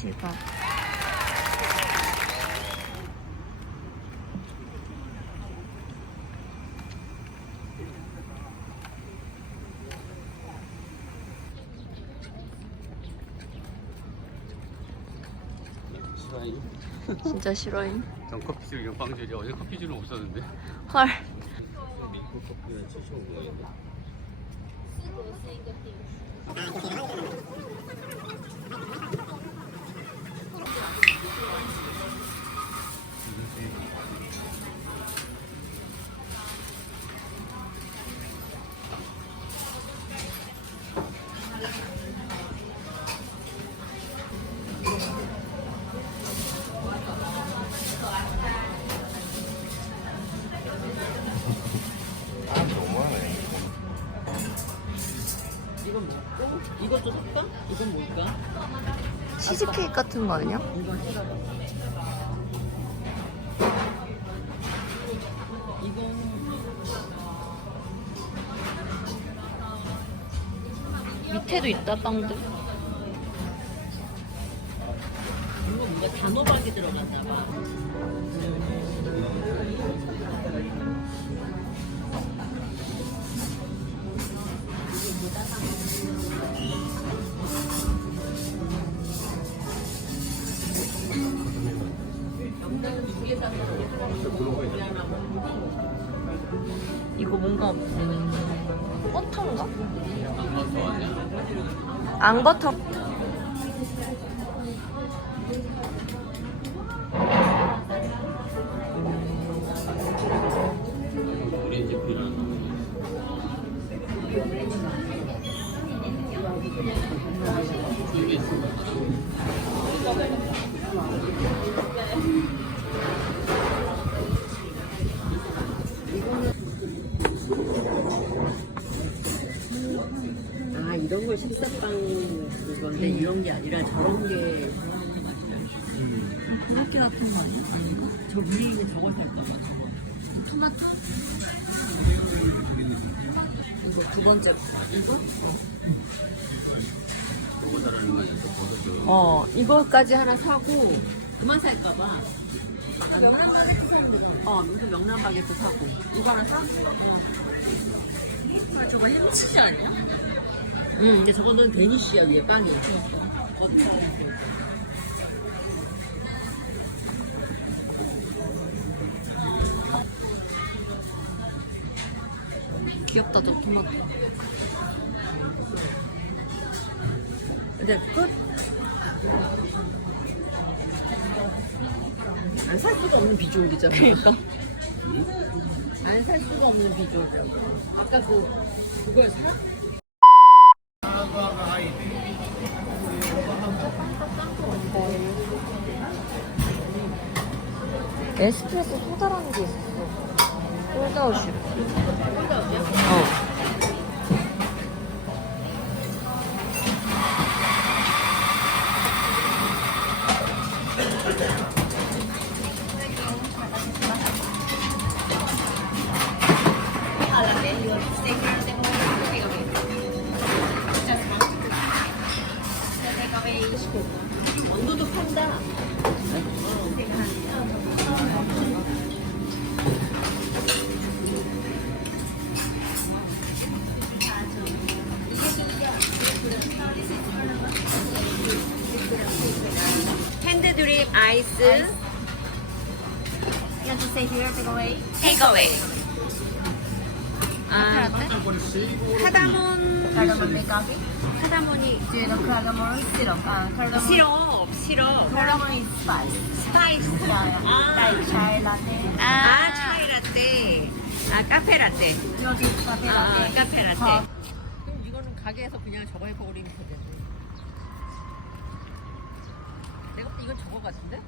시간이 진짜 싫어임. 전 커피줄 영광줄이 어제 커피줄은 없었는데. 헐. 치즈 케이크 같은 거 아니야? 밑에도 있다, 빵들. 이거 뭔가 단호박이 들어갔나 봐. 이 거 뭔가 버터인가? 앙버터. 식사빵 그건데 이런 게 아니라 저런 게. 이렇게 같은 거 아니야? 아닌가? 저 위에 있는 저걸 살까 봐. 저거. 토마토? 이거 두 번째. 이거? 그거 사라는 거 아니야? 또 버섯도 어 이거까지 하나 사고 그만 살까 봐. 어, 누구 명란 바게트 사고. 이거 하나 사? 어. 저거 햄치즈 아니야? 응, 근데 저거는 데니쉬야, 위에 빵이. 귀엽다, 저 토마토. 근데 끝. 안 살 수가 없는 비주얼이잖아. 그러니까. 안 살 수가 없는 비주얼. 아까 그, 그걸 사? 에스프레소 소다라는 게 있었어. 어. 원두도 아이스. You have to say here, take away. 테이크어웨이. 아, 카라테? 카다몬. cardamom make coffee. 카다몬이 Do you know cardamom is syrup? Uh, cardamom. 시럽, 시럽. Is spice. 스파이스. Yeah, Ah. like chai latte. 아, 차이 라떼. 아, 카페 라떼. 여기 아, latte. 카페 라떼. 어. 그럼 이거는 가게에서 그냥 저거 해버리면 되겠네. 내가 볼 때 이건 저거 같은데?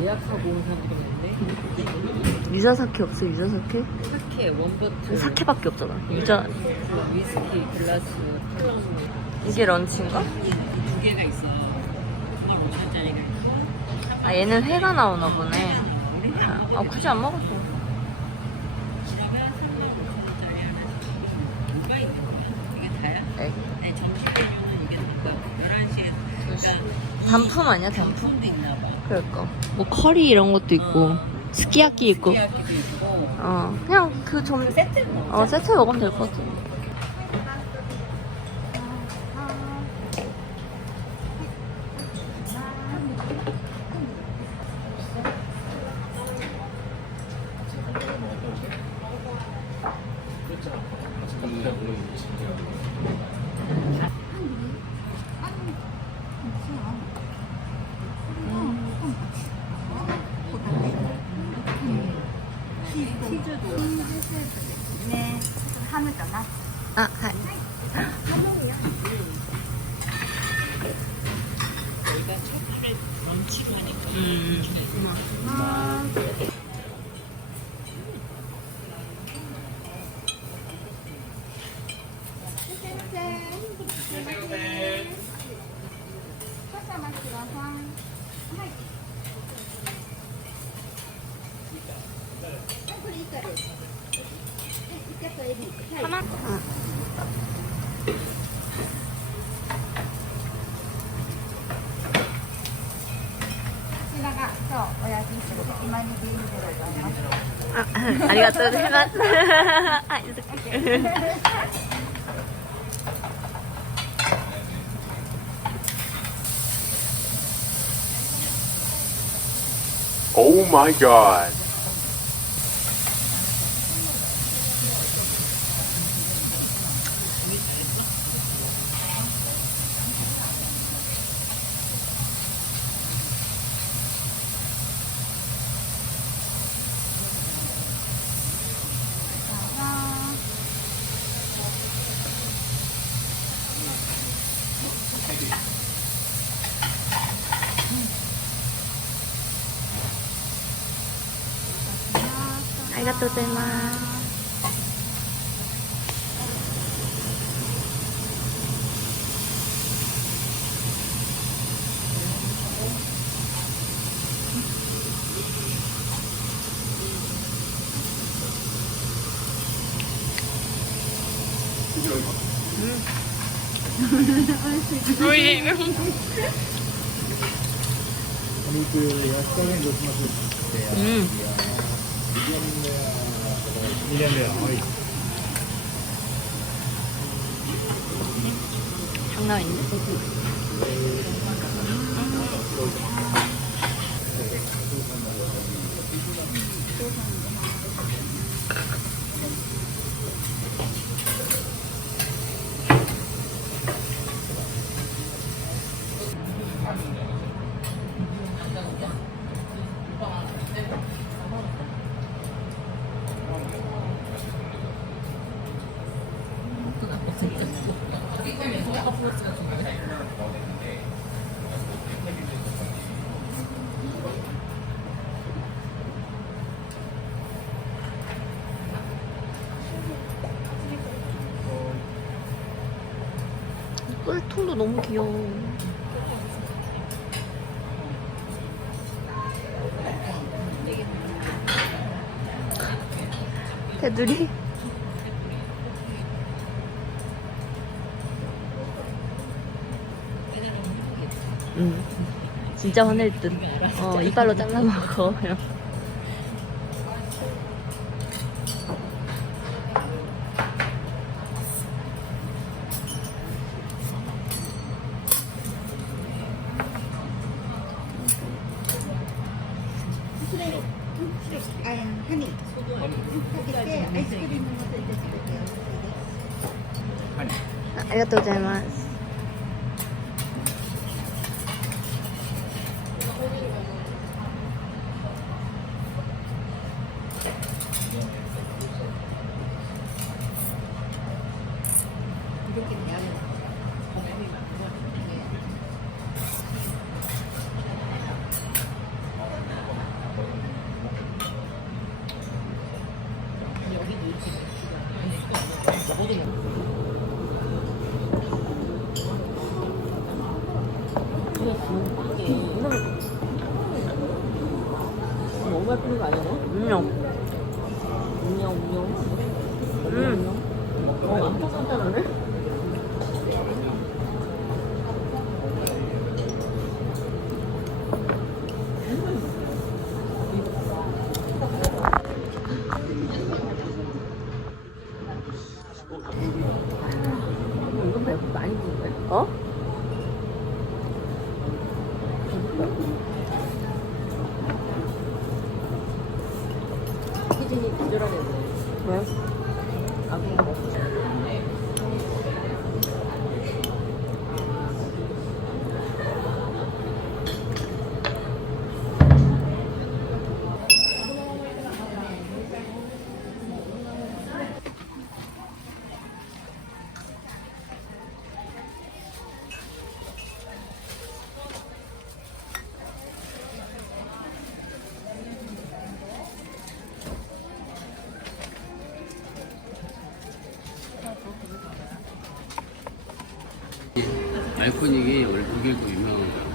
예약하고 온 사람도 있는데 유자사케 없어? 유자사케? 사케 원버트 사케밖에 없잖아. 유자. 위스키 글라스. 이게 런치인가? 두 개가 있어. 정말 5천짜리가 있어. 아 얘는 회가 나오나 보네. 아 굳이 안 먹었어 누가 있는 거야? 이게 다야? 에 아니 점심에는 이게 다가 11시에 그러니까 단품 아니야 단품? 손도 있나 봐 그럴까? 뭐 커리 이런 것도 있고 스키야키 있고. 스키야키도 있고. 어 그냥 그 점 세트 먹자. 어 세트 먹으면 될 것 같아 ハムとナッツ。あはい、はいうん。はい。ありがとうございます。はい、Oh my god. 고자이마스. 아, 이렇게. Oh my god. 아리가또 고자이마스. 음. 장난 아닌데? 꿀통도 너무 귀여워. 테두리? 응. 진짜 화낼 듯. 어, 이빨로 잘라 먹어. 그냥. 아, 아리가또 고 예쁜 거 아니야? 운영 운영. 음. 어 엄청 간단하네. 이건 말고 많이 부는데? 어? 희진이 기절하겠네. 왜? 알코닉이 원래 독일도 유명한 거야.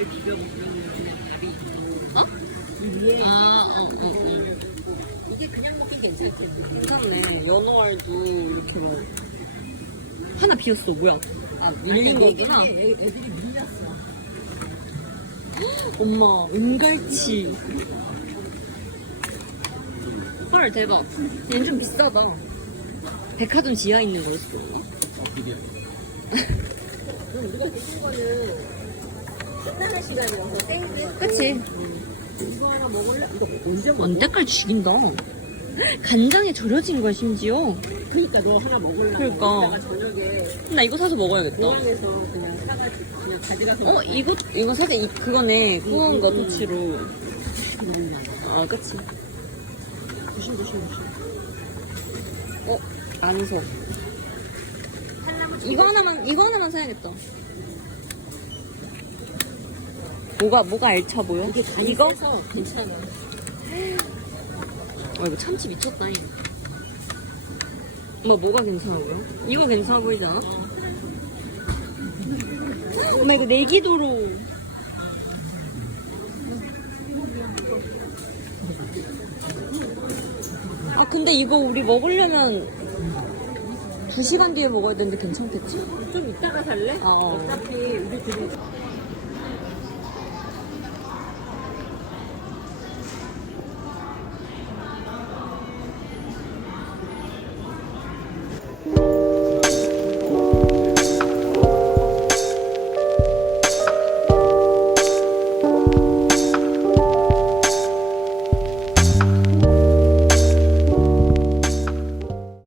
밥을 비벼 먹으면 밥이 있어. 어? 이 위에 아, 어, 어, 어. 이게 그냥 먹기 괜찮겠네. 그러네. 연어알도 이렇게 뭐. 하나 비었어, 뭐야? 아, 밀린 거구나. 애- 애들이 밀렸어. 엄마, 은갈치. 헐, 대박. 얘는 좀 비싸다. 백화점 지하에 있는 거였어. 어떻게 그럼 우리가 드신 거는 끝나는 시간이어서 땡땡. 그치? 이거 하나 먹을래? 이거 언제 먹어? 원대깔 죽인다. 간장에 절여진 거야, 심지어. 그니까 너 하나 먹을래? 그러니까. 이따가 저녁에 나 이거 사서 먹어야겠다. 공항에서 그냥 사가지고 그냥 가져가서 어, 이거, 이거 사실 이, 그거네. 구운 거. 먹는 아, 그치. 조심 조심 조심. 어, 안 서. 이거 하나만, 이거 하나만 사야겠다. 뭐가, 뭐가 알차 보여? 이게 간이 이거? 세서 괜찮아. 어, 이거 참치 미쳤다. 이. 뭐, 뭐가 괜찮아 보여? 이거 괜찮아 보이지 않아? 엄마, 이거 내기도로. 아, 근데 이거 우리 먹으려면 2시간 뒤에 먹어야 되는데 괜찮겠지? 좀 이따가 살래? 어. 어차피 우리 둘이